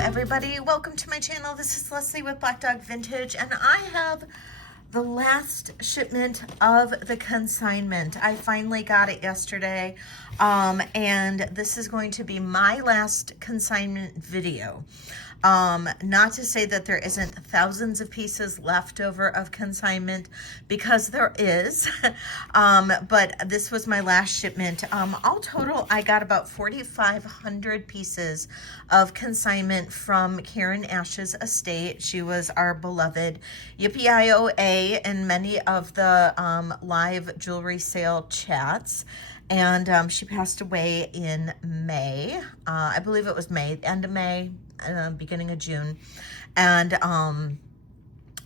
everybody, welcome to my channel. This is Leslie with Black Dog Vintage, and I have the last shipment of the consignment. I finally got it yesterday, and this is going to be my last consignment video. Not to say that there isn't thousands of pieces left over of consignment, because there is, but this was my last shipment. All total, I got about 4,500 pieces of consignment from Karin Ash's estate. She was our beloved Ypiioa in many of the live jewelry sale chats. And she passed away in May. I believe it was May, end of May, beginning of June. And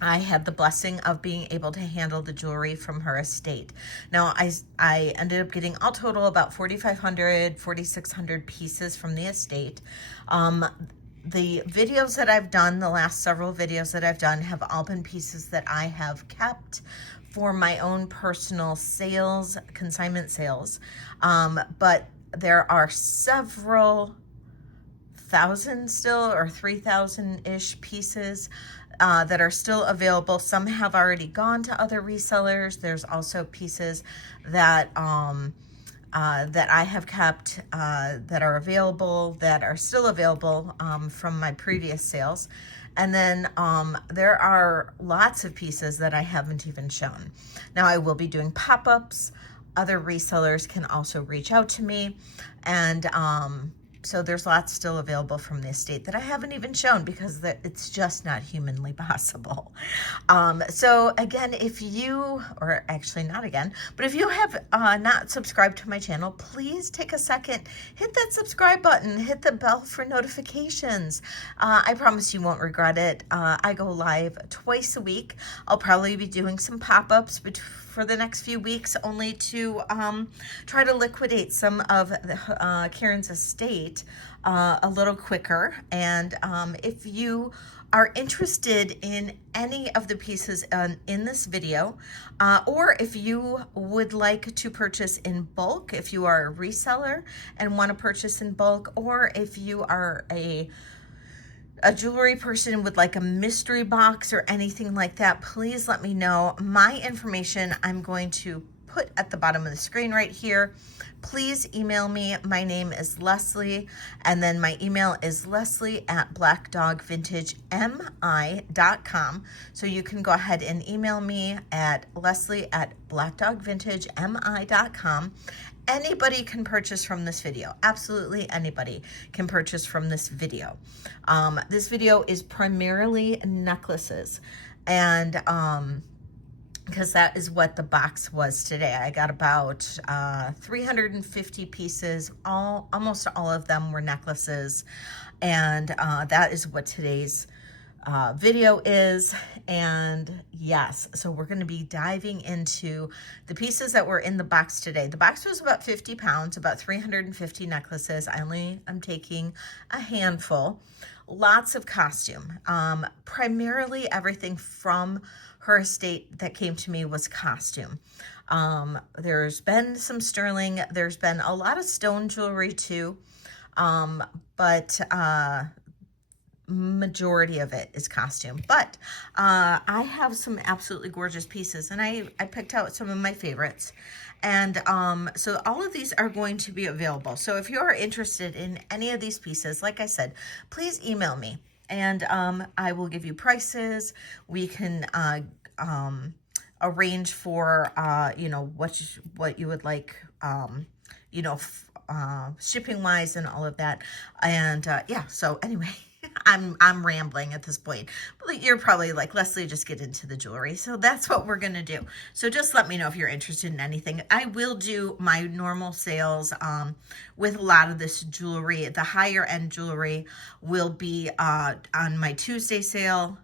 I had the blessing of being able to handle the jewelry from her estate. Now, I ended up getting all total about 4,500, 4,600 pieces from the estate. The videos that I've done, the last several videos that I've done, have all been pieces that I have kept for my own personal sales, consignment sales. But there are several thousand still, or 3,000-ish pieces that are still available. Some have already gone to other resellers. There's also pieces that that I have kept that are available, that are still available from my previous sales. And then there are lots of pieces that I haven't even shown. Now, I will be doing pop-ups. Other resellers can also reach out to me. And so there's lots still available from the estate that I haven't even shown, because it's just not humanly possible. So again, if you, or actually not again, but if you have not subscribed to my channel, please take a second, hit that subscribe button, hit the bell for notifications. I promise you won't regret it. I go live twice a week. I'll probably be doing some pop-ups for the next few weeks, only to try to liquidate some of the, Karin's estate a little quicker. And if you are interested in any of the pieces in this video, or if you would like to purchase in bulk, if you are a reseller and want to purchase in bulk, or if you are a jewelry person with like a mystery box or anything like that, please let me know. My information I'm going to put at the bottom of the screen right here. Please email me. My name is Leslie, and then my email is leslie@blackdogvintagemi.com. So you can go ahead and email me at leslie@blackdogvintagemi.com. Anybody can purchase from this video. Absolutely anybody can purchase from this video. This video is primarily necklaces, and because that is what the box was today. I got about 350 pieces. Almost all of them were necklaces, and that is what today's video is. And yes, so we're going to be diving into the pieces that were in the box today. The box was about 50 pounds, about 350 necklaces. I'm taking a handful. Lots of costume. Primarily everything from her estate that came to me was costume. There's been some sterling. There's been a lot of stone jewelry too. But majority of it is costume. But I have some absolutely gorgeous pieces, and I picked out some of my favorites. And so all of these are going to be available. So if you are interested in any of these pieces, like I said, please email me, and I will give you prices. We can arrange for you know, what you would like, you know, shipping wise and all of that. And yeah, so anyway, I'm rambling at this point. You're probably like, Leslie, just get into the jewelry. So that's what we're gonna do. So just let me know if you're interested in anything. I will do my normal sales with a lot of this jewelry. The higher end jewelry will be on my Tuesday sale,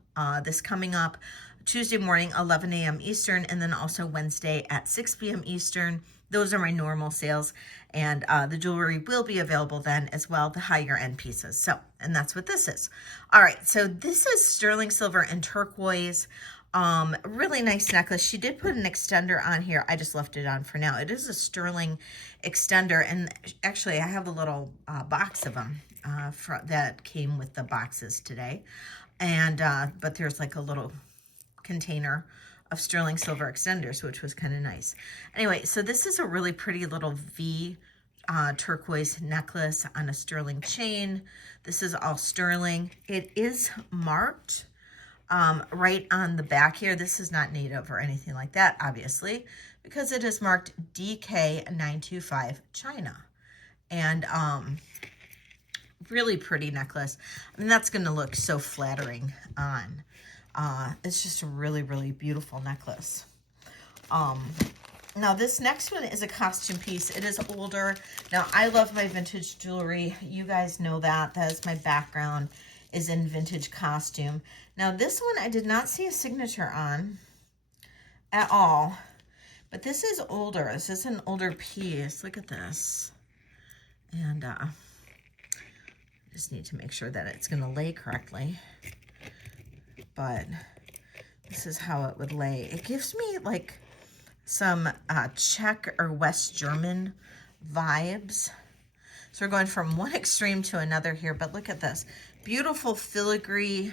this coming up Tuesday morning, 11 a.m. Eastern, and then also Wednesday at 6 p.m. Eastern. Those are my normal sales, and the jewelry will be available then as well, the higher end pieces. So, and that's what this is. All right, so this is sterling silver and turquoise. Really nice necklace. She did put an extender on here. I just left it on for now. It is a sterling extender, and actually I have a little box of them that came with the boxes today. And but there's like a little container of sterling silver extenders, which was kind of nice. Anyway, so this is a really pretty little V turquoise necklace on a sterling chain. This is all sterling. It is marked right on the back here. This is not native or anything like that, obviously, because it is marked DK925 China. And really pretty necklace. I mean, that's going to look so flattering on. It's just a really, really beautiful necklace. Now this next one is a costume piece. It is older. Now I love my vintage jewelry. You guys know that. That is my background, is in vintage costume. Now this one I did not see a signature on at all, but this is older. This is an older piece. Look at this. And just need to make sure that it's going to lay correctly. But this is how it would lay. It gives me like some Czech or West German vibes. So we're going from one extreme to another here, but look at this. Beautiful filigree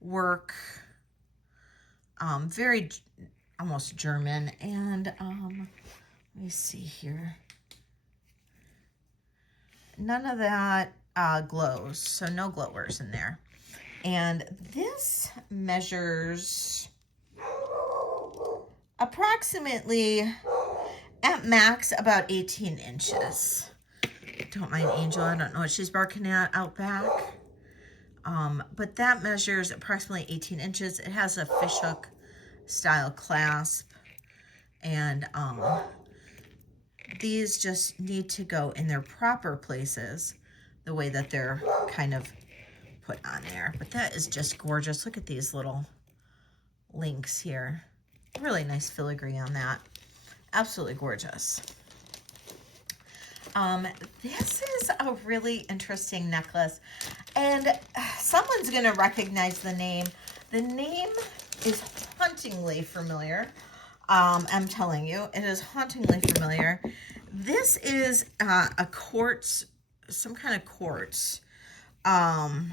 work. Very almost German. And let me see here. None of that glows, so no glowers in there. And this measures approximately, at max, about 18 inches. Don't mind Angel, I don't know what she's barking at out back. But that measures approximately 18 inches. It has a fishhook style clasp. And these just need to go in their proper places, the way that they're kind of put on there. But that is just gorgeous. Look at these little links here. Really nice filigree on that. Absolutely gorgeous. This is a really interesting necklace, and someone's going to recognize the name. The name is hauntingly familiar. I'm telling you, it is hauntingly familiar. This is a quartz, some kind of quartz. And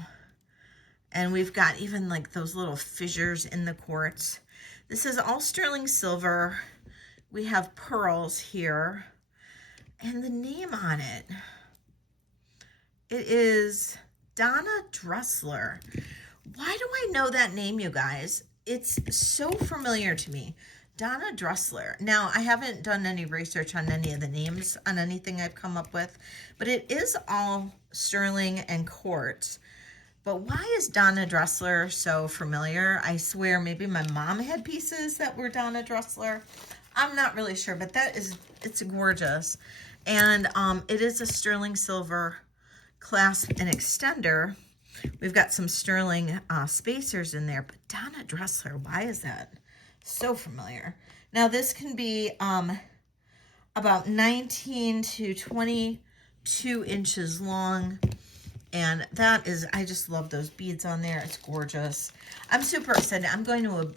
we've got even like those little fissures in the quartz. This is all sterling silver. We have pearls here. And the name on it, it is Donna Dressler. Why do I know that name, you guys? It's so familiar to me. Donna Dressler. Now, I haven't done any research on any of the names on anything I've come up with, but it is all sterling and quartz. But why is Donna Dressler so familiar? I swear maybe my mom had pieces that were Donna Dressler. I'm not really sure, but it's gorgeous. And it is a sterling silver clasp and extender. We've got some sterling spacers in there, but Donna Dressler, why is that so familiar? Now this can be about 19 to 22 inches long. And that is, I just love those beads on there. It's gorgeous. I'm super excited. I'm going to,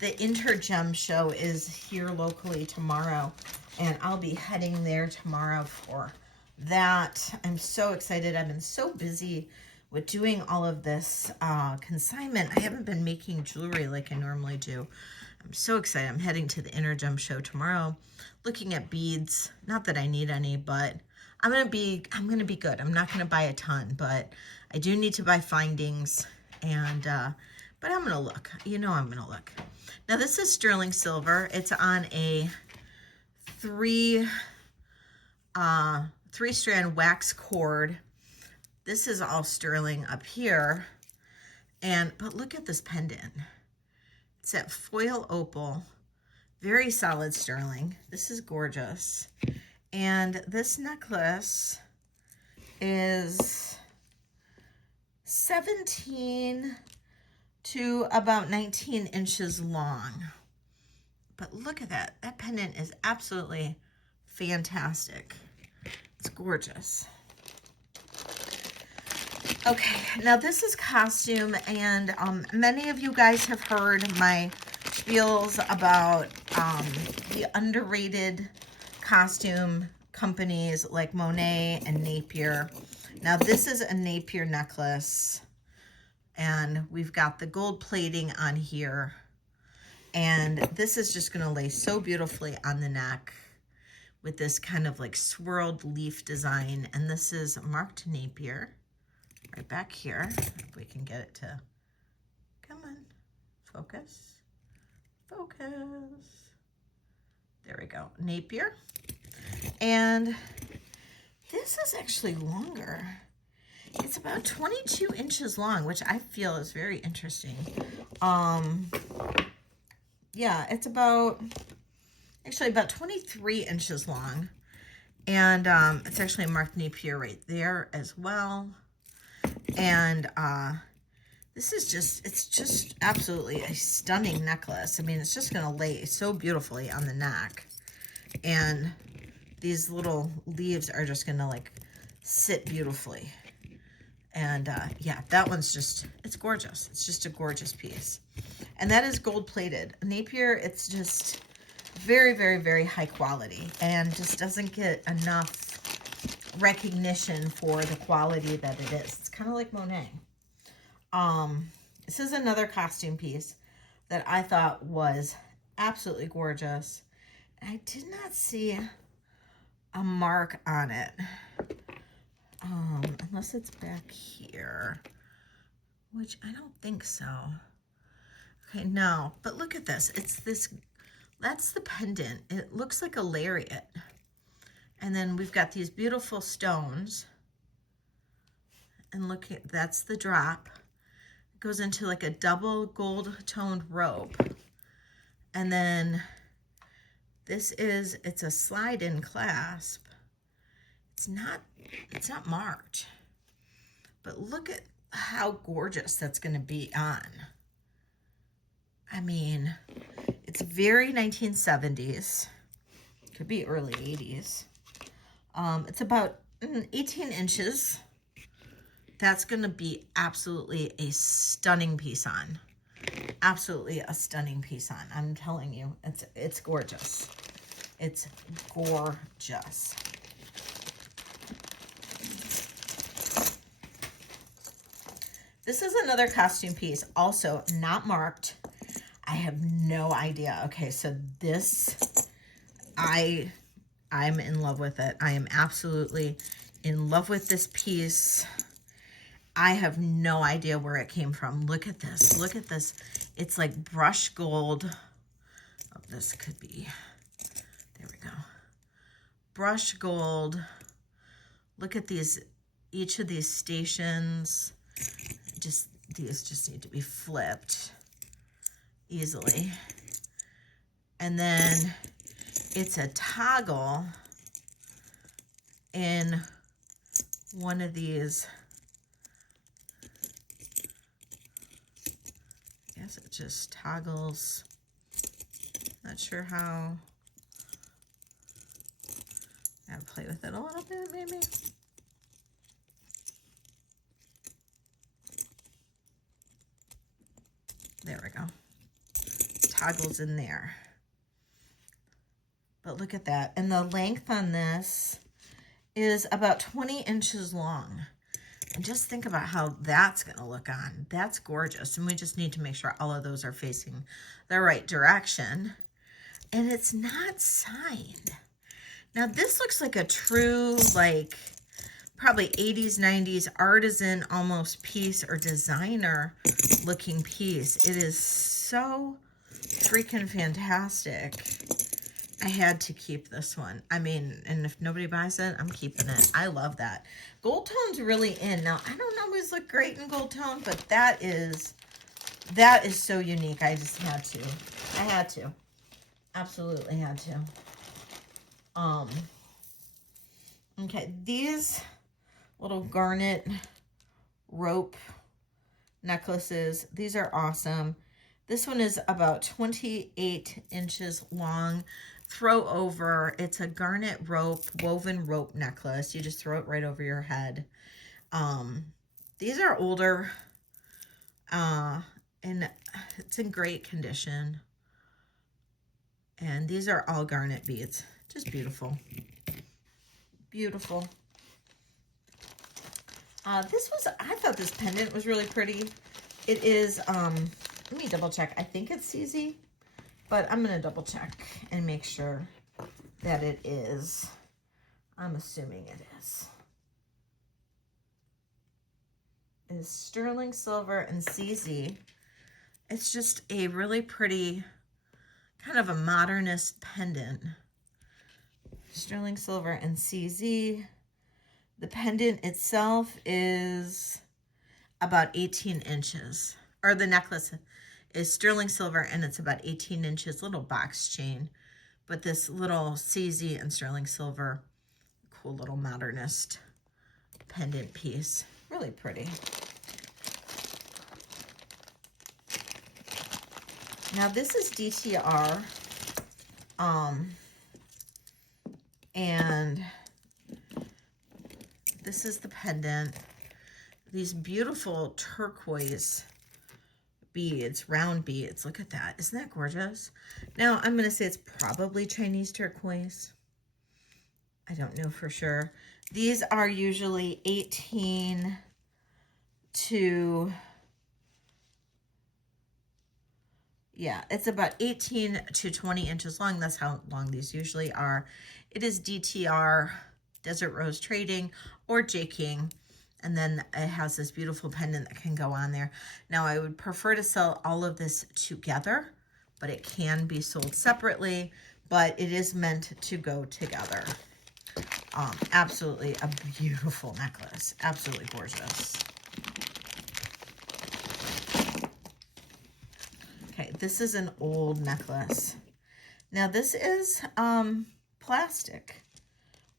the Intergem show is here locally tomorrow, and I'll be heading there tomorrow for that. I'm so excited. I've been so busy with doing all of this consignment. I haven't been making jewelry like I normally do. I'm so excited. I'm heading to the Intergem show tomorrow, looking at beads. Not that I need any, but I'm gonna be good. I'm not gonna buy a ton, but I do need to buy findings, and but I'm gonna look. You know I'm gonna look. Now this is sterling silver. It's on a three-strand wax cord. This is all sterling up here, but look at this pendant. It's that foil opal, very solid sterling. This is gorgeous. And this necklace is 17 to about 19 inches long. But look at that. That pendant is absolutely fantastic. It's gorgeous. Okay, now this is costume, and many of you guys have heard my spiels about the underrated costume companies like Monet and Napier. Now this is a Napier necklace, and we've got the gold plating on here, and this is just going to lay so beautifully on the neck with this kind of like swirled leaf design. And this is marked Napier right back here. If we can get it to, come on, focus, focus. There we go, Napier. And this is actually longer. It's about 22 inches long, which I feel is very interesting. Yeah, it's actually about 23 inches long. And it's actually marked Napier right there as well. And this is it's just absolutely a stunning necklace. I mean, it's just going to lay so beautifully on the neck. And these little leaves are just going to like sit beautifully. And yeah, that one's just, it's gorgeous. It's just a gorgeous piece. And that is gold plated. Napier, it's just very, very, very high quality and just doesn't get enough recognition for the quality that it is. It's kind of like Monet. This is another costume piece that I thought was absolutely gorgeous. I did not see a mark on it. Unless it's back here, which I don't think so. Okay, no, but look at this. It's this, that's the pendant. It looks like a lariat. And then we've got these beautiful stones. And look at, that's the drop. It goes into like a double gold toned rope. And then this is, it's a slide-in clasp. It's not marked, but look at how gorgeous that's going to be on. I mean, it's very 1970s, could be early 80s. It's about 18 inches. That's going to be absolutely a stunning piece on. Absolutely a stunning piece on. I'm telling you, it's gorgeous. It's gorgeous. This is another costume piece, also not marked. I have no idea. Okay, so this, I'm in love with it. I am absolutely in love with this piece. I have no idea where it came from. Look at this. Look at this. It's like brushed gold. Oh, this could be, there we go. Brushed gold. Look at these, each of these stations. These just need to be flipped easily. And then it's a toggle in one of these. I guess it just toggles. Not sure how. Gotta play with it a little bit, maybe. There we go. Toggles in there. But look at that. And the length on this is about 20 inches long. And just think about how that's going to look on. That's gorgeous. And we just need to make sure all of those are facing the right direction. And it's not signed. Now this looks like a true, like, probably 80s, 90s artisan almost piece or designer looking piece. It is so freaking fantastic. I had to keep this one. I mean, and if nobody buys it, I'm keeping it. I love that. Gold tone's really in. Now, I don't always look great in gold tone, but that is so unique. I just had to. I had to. Absolutely had to. Okay, these little garnet rope necklaces, these are awesome. This one is about 28 inches long. Throw over. It's a garnet rope, woven rope necklace. You just throw it right over your head. These are older, and it's in great condition. And these are all garnet beads. Just beautiful. Beautiful. I thought this pendant was really pretty. It is, let me double check. I think it's CZ, but I'm going to double check and make sure that it is. I'm assuming it is. It is sterling silver and CZ. It's just a really pretty, kind of a modernist pendant. Sterling silver and CZ. The pendant itself is about 18 inches. Or the necklace is sterling silver and it's about 18 inches. Little box chain. But this little CZ and sterling silver, cool little modernist pendant piece. Really pretty. Now this is DTR. And this is the pendant. These beautiful turquoise beads, round beads. Look at that. Isn't that gorgeous? Now, I'm going to say it's probably Chinese turquoise. I don't know for sure. These are usually 18 to... Yeah, it's about 18 to 20 inches long. That's how long these usually are. It is DTR, Desert Rose Trading, or J. King. And then it has this beautiful pendant that can go on there. Now, I would prefer to sell all of this together, but it can be sold separately, but it is meant to go together. Absolutely a beautiful necklace. Absolutely gorgeous. Okay, this is an old necklace. Now, this is plastic.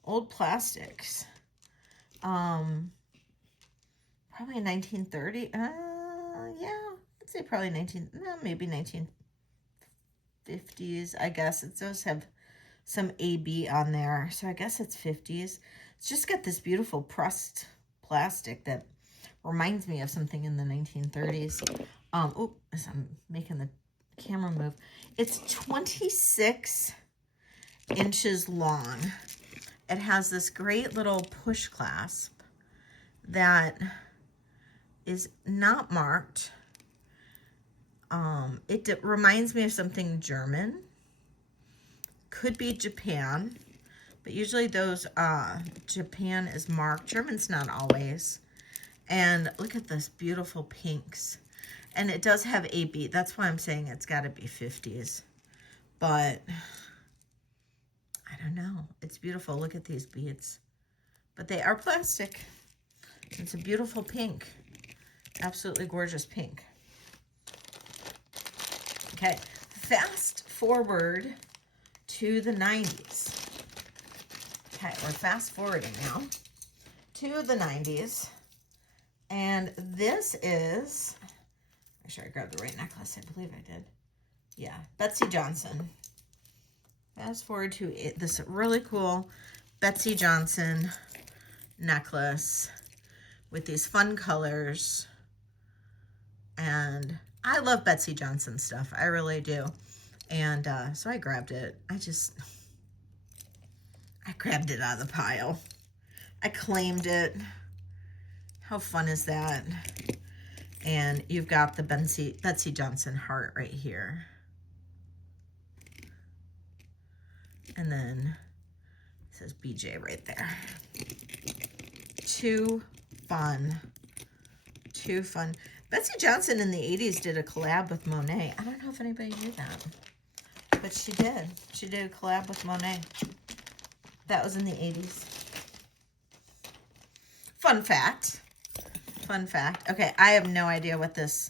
Old plastics. Probably 1930. Yeah, I'd say probably maybe 1950s, I guess. It does have some AB on there, so I guess it's 50s. It's just got this beautiful pressed plastic that reminds me of something in the 1930s. Oh, as I'm making the camera move, it's 26 inches long. It has this great little push clasp that is not marked. It reminds me of something German. Could be Japan, but usually those, Japan is marked. German's not always. And look at this beautiful pinks. And it does have AB. That's why I'm saying it's got to be 50s. But I don't know. It's beautiful. Look at these beads. But they are plastic. It's a beautiful pink. Absolutely gorgeous pink. Okay. Fast forward to the 90s. Okay. We're fast forwarding now to the 90s. And this is... Make sure I grabbed the right necklace. I believe I did. Yeah, Betsy Johnson. Fast forward to this really cool Betsy Johnson necklace with these fun colors. And I love Betsy Johnson stuff. I really do. And so I grabbed it. I grabbed it out of the pile. I claimed it. How fun is that? And you've got the Betsy Johnson heart right here. And then it says BJ right there. Too fun. Too fun. Betsy Johnson in the 80s did a collab with Monet. I don't know if anybody knew that. But she did. She did a collab with Monet. That was in the 80s. Fun fact. Fun fact. Okay, I have no idea what this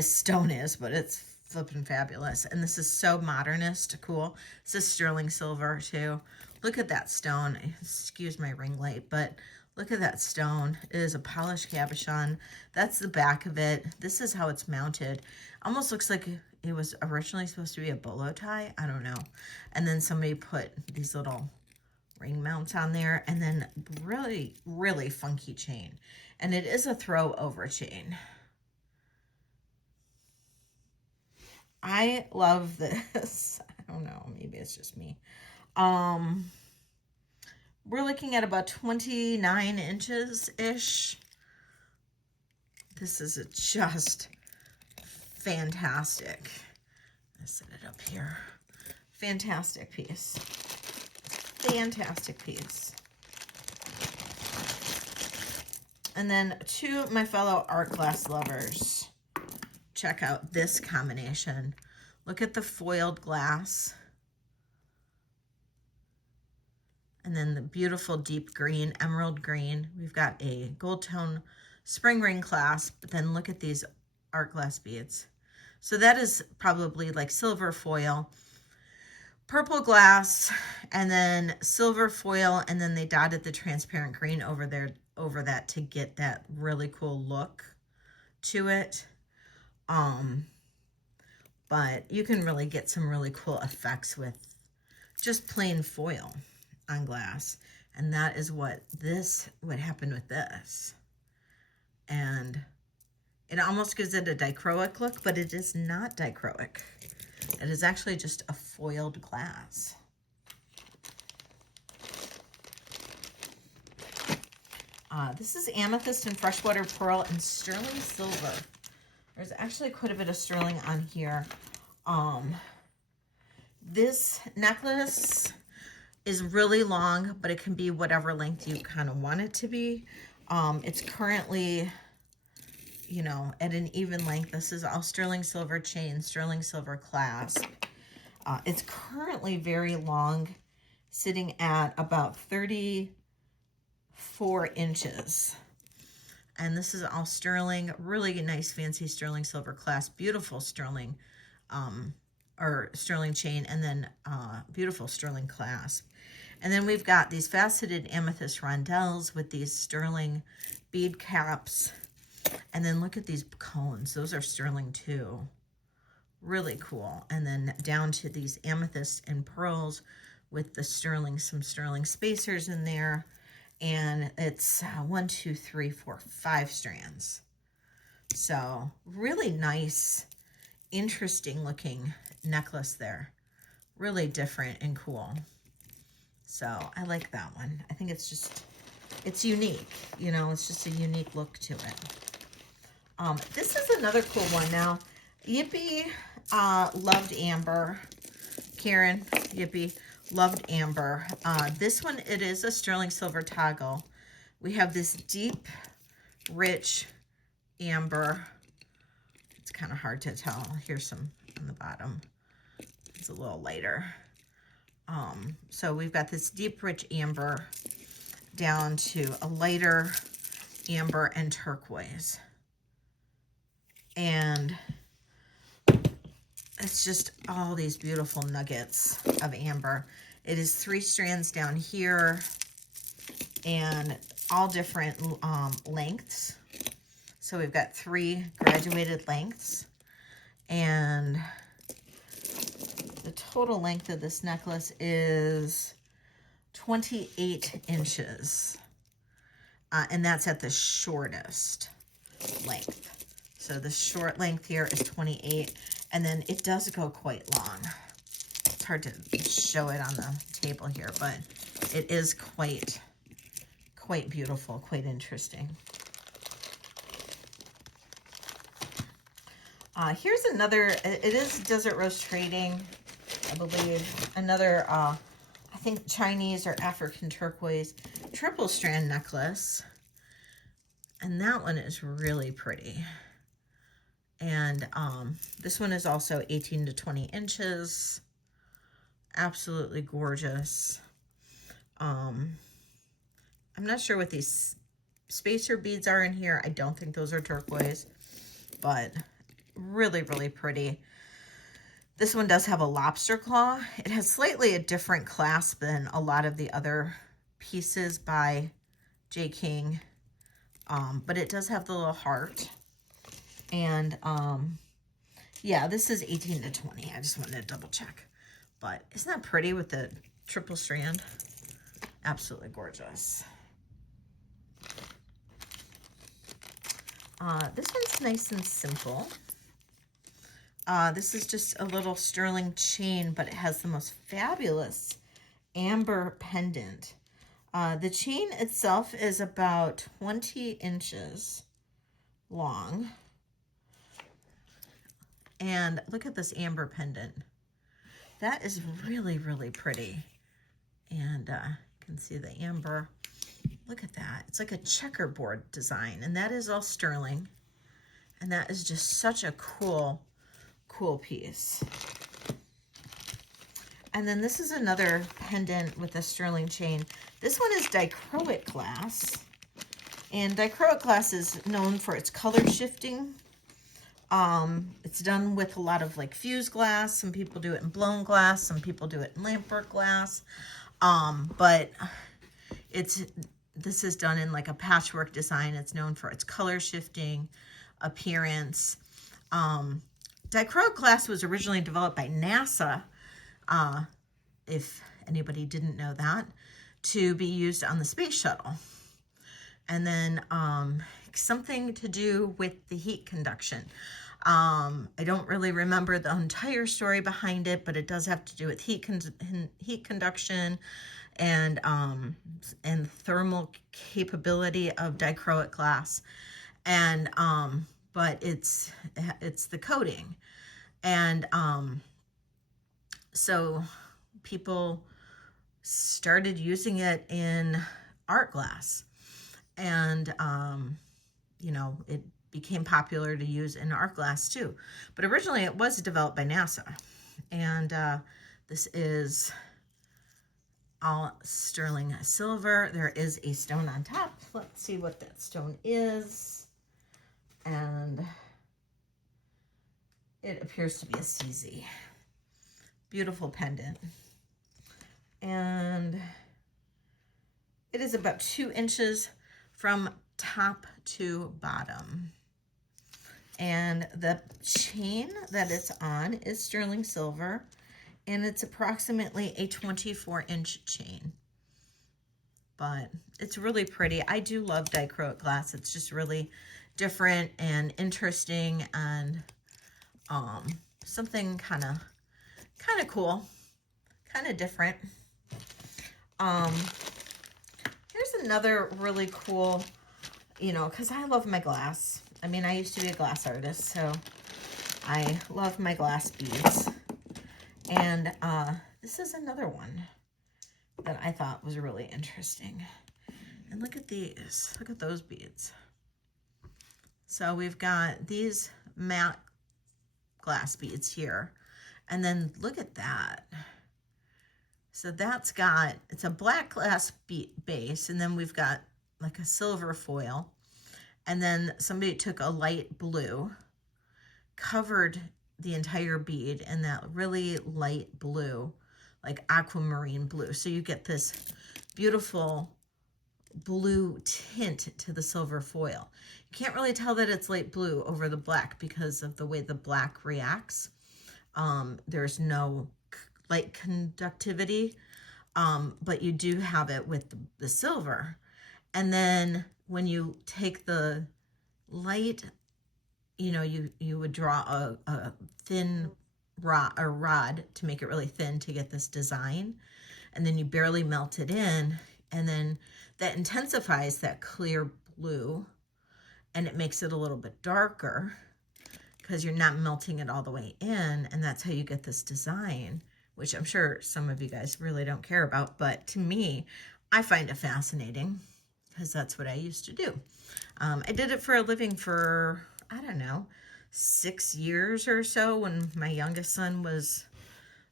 stone is, but it's flipping fabulous. And this is so modernist, cool. This is sterling silver too. Look at that stone. Excuse my ring light, but look at that stone. It is a polished cabochon. That's the back of it. This is how it's mounted. Almost looks like it was originally supposed to be a bolo tie. I don't know. And then somebody put these little ring mounts on there, and then really, really funky chain. And it is a throw over chain. I love this. I don't know, maybe it's just me. We're looking at about 29 inches-ish. This is just fantastic. Let's set it up here. Fantastic piece. Fantastic piece. And then to my fellow art glass lovers, check out this combination. Look at the foiled glass. And then the beautiful deep green, emerald green. We've got a gold tone spring ring clasp, but then look at these art glass beads. So that is probably like silver foil, purple glass, and then silver foil, and then they dotted the transparent green over there, over that, to get that really cool look to it. But you can really get some really cool effects with just plain foil on glass. And that is what happened with this. And it almost gives it a dichroic look, but it is not dichroic. It is actually just a foiled glass. This is amethyst and freshwater pearl and sterling silver. There's actually quite a bit of sterling on here. This necklace is really long, but it can be whatever length you kind of want it to be. It's currently, you know, at an even length. This is all sterling silver chain, sterling silver clasp. It's currently very long, sitting at about 34 inches. And this is all sterling, really nice, fancy sterling silver clasp, beautiful sterling, or sterling chain, and then beautiful sterling clasp. And then we've got these faceted amethyst rondelles with these sterling bead caps. And then look at these cones. Those are sterling too. Really cool. And then down to these amethyst and pearls with the sterling, some sterling spacers in there. And it's 1, 2, 3, 4, 5 strands. So really nice, interesting looking necklace there. Really different and cool. So I like that one. I think it's just, it's unique. You know, it's just a unique look to it. This is another cool one. Now, Yippee loved amber. Karin, Yippee, loved amber. This one, it is a sterling silver toggle. We have this deep, rich amber. It's kind of hard to tell. Here's some on the bottom. It's a little lighter. So we've got this deep, rich amber down to a lighter amber and turquoise. And it's just all these beautiful nuggets of amber. It is 3 strands down here and all different lengths. So we've got 3 graduated lengths, and the total length of this necklace is 28 inches. And that's at the shortest length. So the short length here is 28, and then it does go quite long. It's hard to show it on the table here, but it is quite beautiful, quite interesting. Here's another, it is Desert Rose Trading, I believe. Another, I think Chinese or African turquoise triple strand necklace. And that one is really pretty. And this one is also 18 to 20 inches. Absolutely gorgeous. I'm not sure what these spacer beads are in here. I don't think those are turquoise, but really, really pretty. This one does have a lobster claw. It has slightly a different clasp than a lot of the other pieces by J. King, but it does have the little heart. And yeah, this is 18 to 20. I just wanted to double check. But isn't that pretty with the triple strand? Absolutely gorgeous. This one's nice and simple. This is just a little sterling chain, but it has the most fabulous amber pendant. The chain itself is about 20 inches long. And look at this amber pendant. That is really, really pretty. And you can see the amber. Look at that. It's like a checkerboard design. And that is all sterling. And that is just such a cool piece. And then this is another pendant with a sterling chain. This one is dichroic glass. And dichroic glass is known for its color shifting. It's done with a lot of like fused glass. Some people do it in blown glass. Some people do it in lampwork glass. But this is done in like a patchwork design. It's known for its color shifting appearance. Dichroic glass was originally developed by NASA, if anybody didn't know that, to be used on the space shuttle. And then something to do with the heat conduction. I don't really remember the entire story behind it, but it does have to do with heat conduction and thermal capability of dichroic glass. And but it's the coating. And so people started using it in art glass. And, you know, it became popular to use in art glass too. But originally it was developed by NASA. And this is all sterling silver. There is a stone on top. Let's see what that stone is. And it appears to be a CZ. Beautiful pendant. And it is about 2 inches from top to bottom. And the chain that it's on is sterling silver, and it's approximately a 24-inch chain. But it's really pretty. I do love dichroic glass. It's just really different and interesting, and something kind of cool, kind of different. Here's another really cool, you know, because I love my glass. I mean, I used to be a glass artist, so I love my glass beads. And this is another one that I thought was really interesting. And look at these. Look at those beads. So we've got these matte glass beads here. And then look at that. So that's got, it's a black glass base, and then we've got like a silver foil. And then somebody took a light blue, covered the entire bead in that really light blue, like aquamarine blue. So you get this beautiful blue tint to the silver foil. You can't really tell that it's light blue over the black because of the way the black reacts. There's no light conductivity, but you do have it with the silver. And then when you take the light, you know, you would draw a thin rod to make it really thin to get this design. And then you barely melt it in, and then that intensifies that clear blue, and it makes it a little bit darker because you're not melting it all the way in, and that's how you get this design, which I'm sure some of you guys really don't care about, but to me, I find it fascinating because that's what I used to do. I did it for a living for, I don't know, 6 years or so when my youngest son was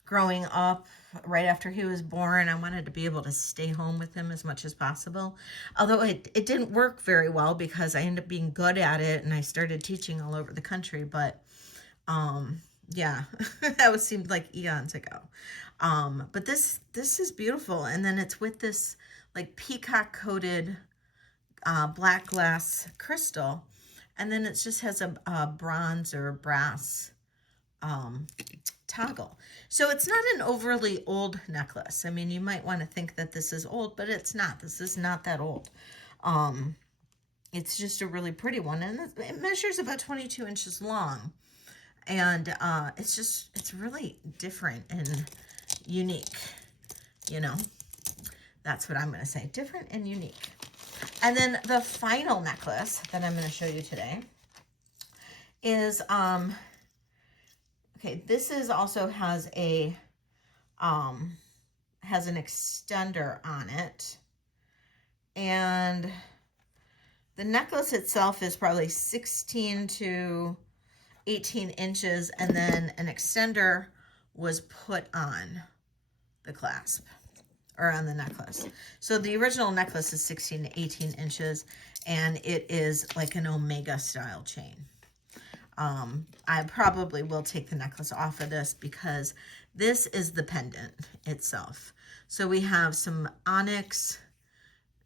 growing up. Right after he was born, I wanted to be able to stay home with him as much as possible. Although it didn't work very well because I ended up being good at it and I started teaching all over the country. But yeah, that seemed like eons ago. But this is beautiful. And then it's with this like peacock coated black glass crystal. And then it just has a bronze or brass toggle. So it's not an overly old necklace. I mean, you might want to think that this is old, but it's not. This is not that old. It's just a really pretty one, and it measures about 22 inches long. And it's really different and unique, you know. That's what I'm going to say, different and unique. And then the final necklace that I'm going to show you today is, okay, this is also has a, has an extender on it. And the necklace itself is probably 16 to 18 inches, and then an extender was put on the clasp or on the necklace. So the original necklace is 16 to 18 inches, and it is like an Omega style chain. I probably will take the necklace off of this because this is the pendant itself. So we have some onyx,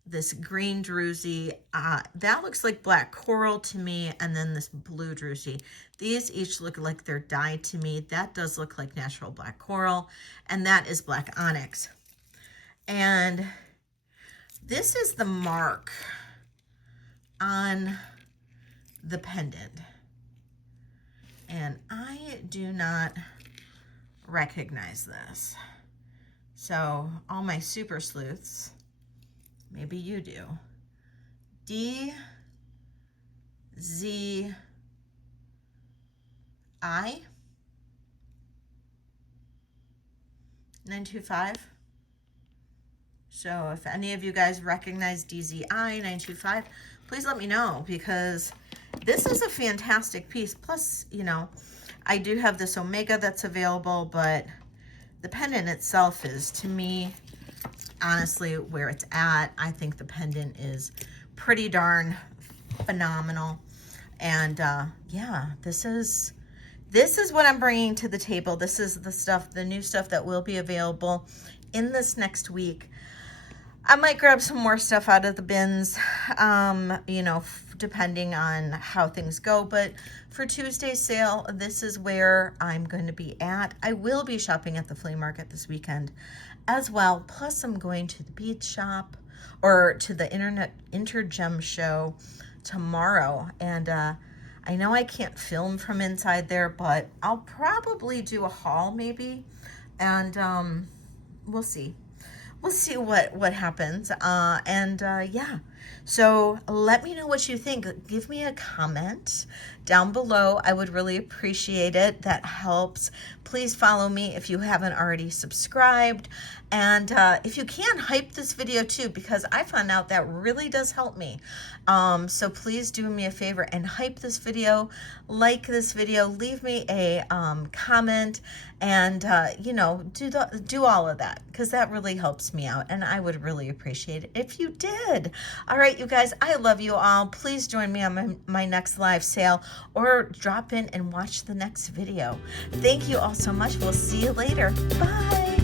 this green druzy, that looks like black coral to me, and then this blue druzy. These each look like they're dyed to me. That does look like natural black coral, and that is black onyx. And this is the mark on the pendant, and I do not recognize this. So all my super sleuths, maybe you do. DZI. I 925. So if any of you guys recognize DZI 925, please let me know, because this is a fantastic piece. Plus, you know, I do have this Omega that's available, but the pendant itself is, to me, honestly, where it's at. I think the pendant is pretty darn phenomenal. And yeah, this is what I'm bringing to the table. This is the stuff, the new stuff that will be available in this next week. I might grab some more stuff out of the bins, you know, depending on how things go. But for Tuesday's sale, this is where I'm going to be at. I will be shopping at the flea market this weekend as well. Plus, I'm going to the bead shop, or to the Intergem show tomorrow. And I know I can't film from inside there, but I'll probably do a haul maybe. And we'll see. We'll see what happens. Yeah, so let me know what you think. Give me a comment down below. I would really appreciate it. That helps. Please follow me if you haven't already subscribed. And if you can, hype this video too, because I found out that really does help me. So please do me a favor and hype this video, like this video, leave me a comment, and you know, do all of that, because that really helps me out, and I would really appreciate it if you did. All right, you guys, I love you all. Please join me on my next live sale, or drop in and watch the next video. Thank you all so much. We'll see you later. Bye.